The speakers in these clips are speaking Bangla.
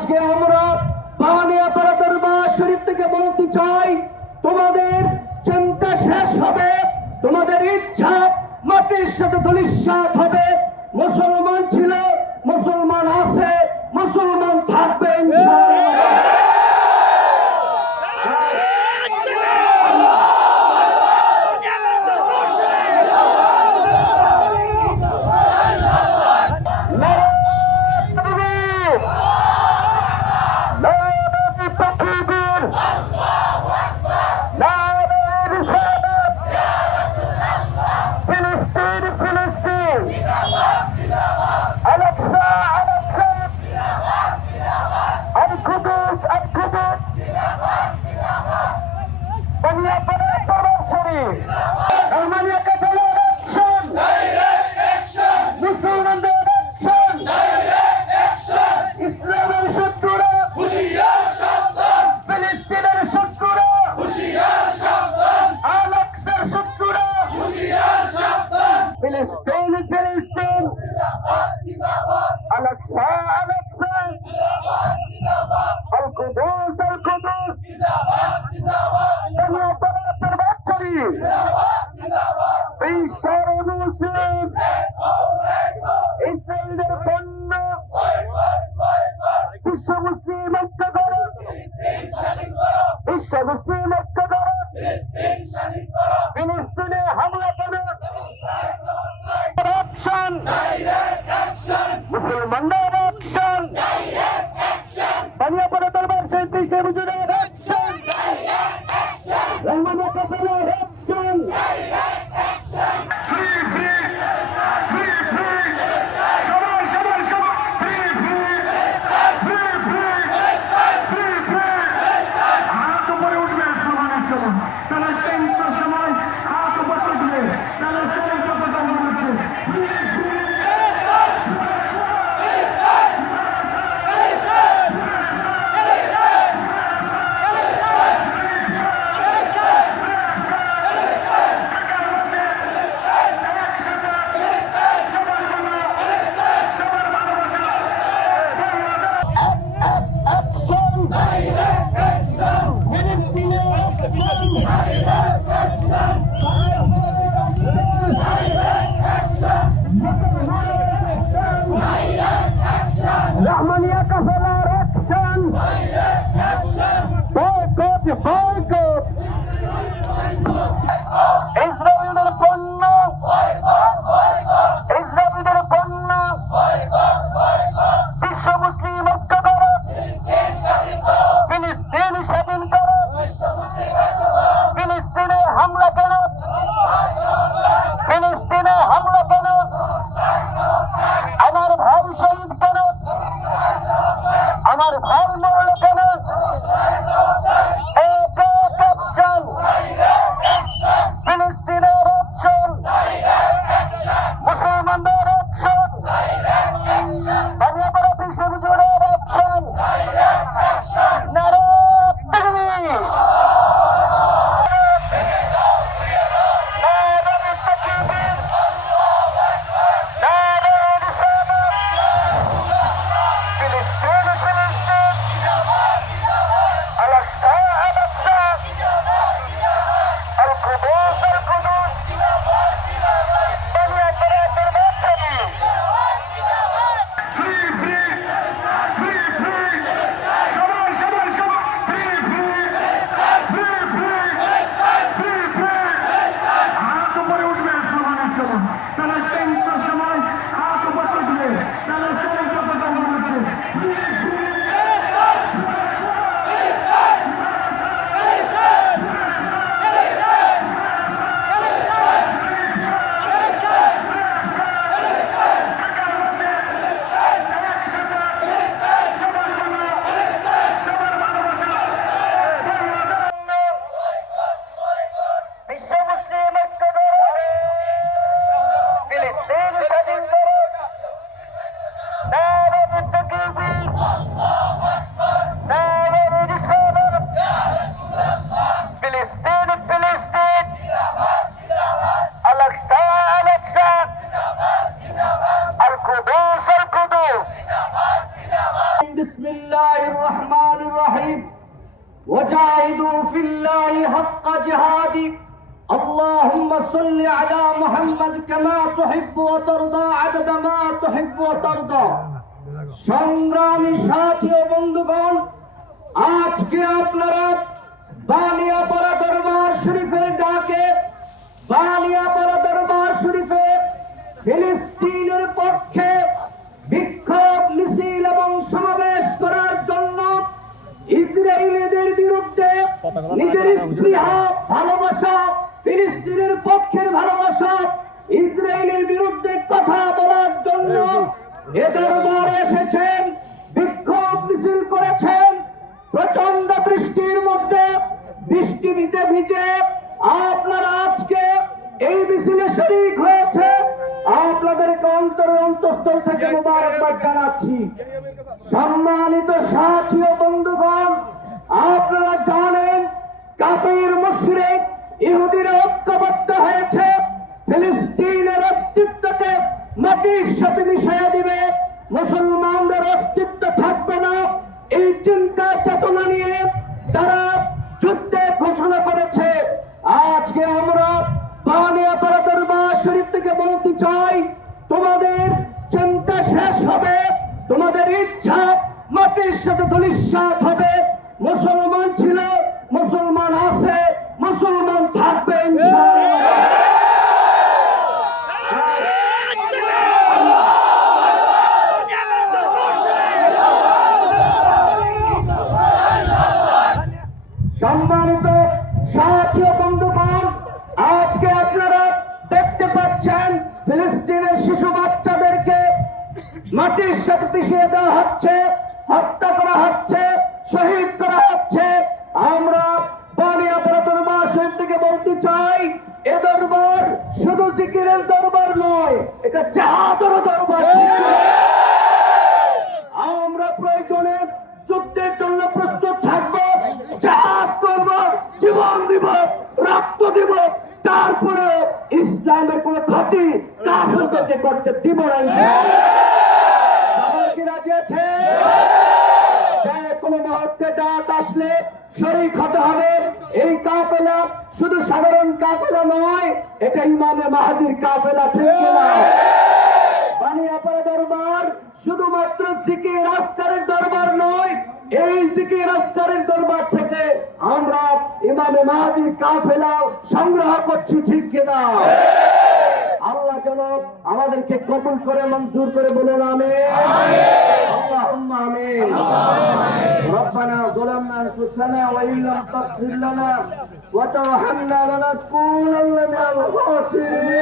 আজকে আমরা পাহাড়িয়া তারা মা শরীফ থেকে বলতে চাই, তোমাদের চিন্তা শেষ হবে, তোমাদের ইচ্ছা মাটির সাথে ধলিস হবে, মুসলমান فلسطين فلسطين الاقصى الاقصى القدوس القدوس لما طلعت البكري في شهر موسم اسرائيل Pero yo بسم الله الرحمن الرحيم وجاهدوا في الله حق جهاده اللهم صل على محمد كما تحب وترضى عدد ما تحب وترضى সংগ্রামী সাথী ও বন্ধুগণ আজকে আপনারা বানিয়াপাড়া দরবার শরীফের ডাকে বানিয়াপাড়া দরবার শরীফে ফিলিস্তিনের পক্ষে বিক্ষোভ মিছিল এবং সমাবেশ নিজের স্পৃহা ভালোবাসা ফিলিস্তিনের পক্ষের ভালোবাসা ইসরায়েলের বিরুদ্ধে কথা বলার জন্য এ দরবারে এসেছেন বিক্ষোভ মিছিল করেছেন প্রচণ্ড বৃষ্টির মধ্যে বৃষ্টি ভিজে ভিজে আপনারা আজকে এই মিছিলে শরিক হয়েছে। আপনাদেরকে অন্তর অন্তঃস্থল থেকে মোবারকবাদ জানাচ্ছি। সম্মানিত সাথী ও বন্ধুগণ আপনারা জানেন কাফির মুশরিক ইহুদিরা ঐক্যবদ্ধ হয়েছে। ফিলিস্তিনের অস্তিত্বকে মাটির সাথে মিশিয়ে দিবে। মুসলমানদের অস্তিত্ব থাকবে না। এই চিন্তা চেতনা নিয়ে তারা যুদ্ধের ঘোষণা করেছে। আজকে আমরা বানিয়াপাড়া দরবার শরীফ থেকে বলতে চাই, তোমাদের চিন্তা শেষ হবে, তোমাদের ইচ্ছা মাটির সাথে ধলিস্বাদ হবে। মুসলমান ছিল মুসলমান আছে, মুসলমান থাকবে সম্মানিত ও বন্ধুগণ, আজকে আপনারা দেখতে পাচ্ছেন ফিলিস্তিনের শিশু বাচ্চাদেরকে মাটির সাথে পিছিয়ে দেওয়া হচ্ছে, হত্যা করা হচ্ছে, শহীদ করা হচ্ছে আমরা বানিয়াপাড়া দরবার শহীদ থেকে বলতে চাই, এ দরবার শুধু জিকিরের দরবার নয়, এটা জাহাদের দরবার আমরা প্রয়োজনে যুদ্ধের জন্য প্রস্তুত থাকব, জাহাজ করব, জীবন দিব, রক্ত দিব তারপরে ইসলামের কোন ক্ষতি কাফেরদেরকে করতে দিব না। মুহূর্তে ডাক আসলে শরীক হতে হবে। এই কাফেলা শুধু সাধারণ কাফেলা নয়, এটা ইমামে মাহাদির কাফেলা, ঠিক দরবার শুধুমাত্র দরবার নয়, এই জিকির আসকারের দরবার থেকে আমরা ইমামে মাহাদির কাফেলা সংগ্রহ করছি, ঠিক কিনা আল্লাহ যেন আমাদেরকে কবুল করে মঞ্জুর করে বলুন আমি اللهم آمين ربنا ظلمنا أنفسنا وإن لم تغفر لنا وترحمنا لنكونن من الخاسرين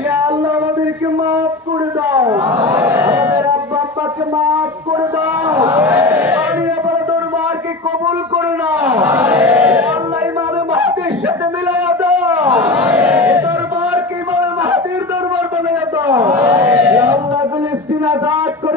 ইয়া আল্লাহ আমাদেরকে মাফ করে দাও আমাদের আব্বা আব্বাকে মাফ করে দাও আমি আবার দরবারকে কবুল করে নাও ইয়া আল্লাহ ইমামে মাহাদির সাথে মিলাইয়া দাও এই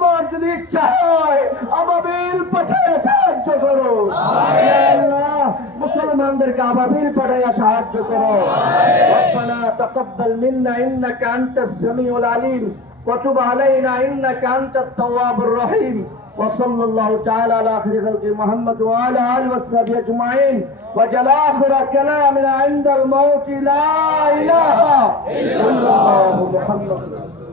তোমার যদি ইচ্ছা হয় আবাবিল পাঠায় সাহায্য করো ইয়া আল্লাহ মুসলমানদেরকে আবাবিল পাঠায় সাহায্য করো ربنا تقبل منا انك انت السميع العليم وتب علينا انك انت التواب الرحيم وصلى الله تعالى على خير خلق محمد وعلى اله وصحبه اجمعين وجل اخر كلامنا عند الموت لا اله الا الله محمد رسول الله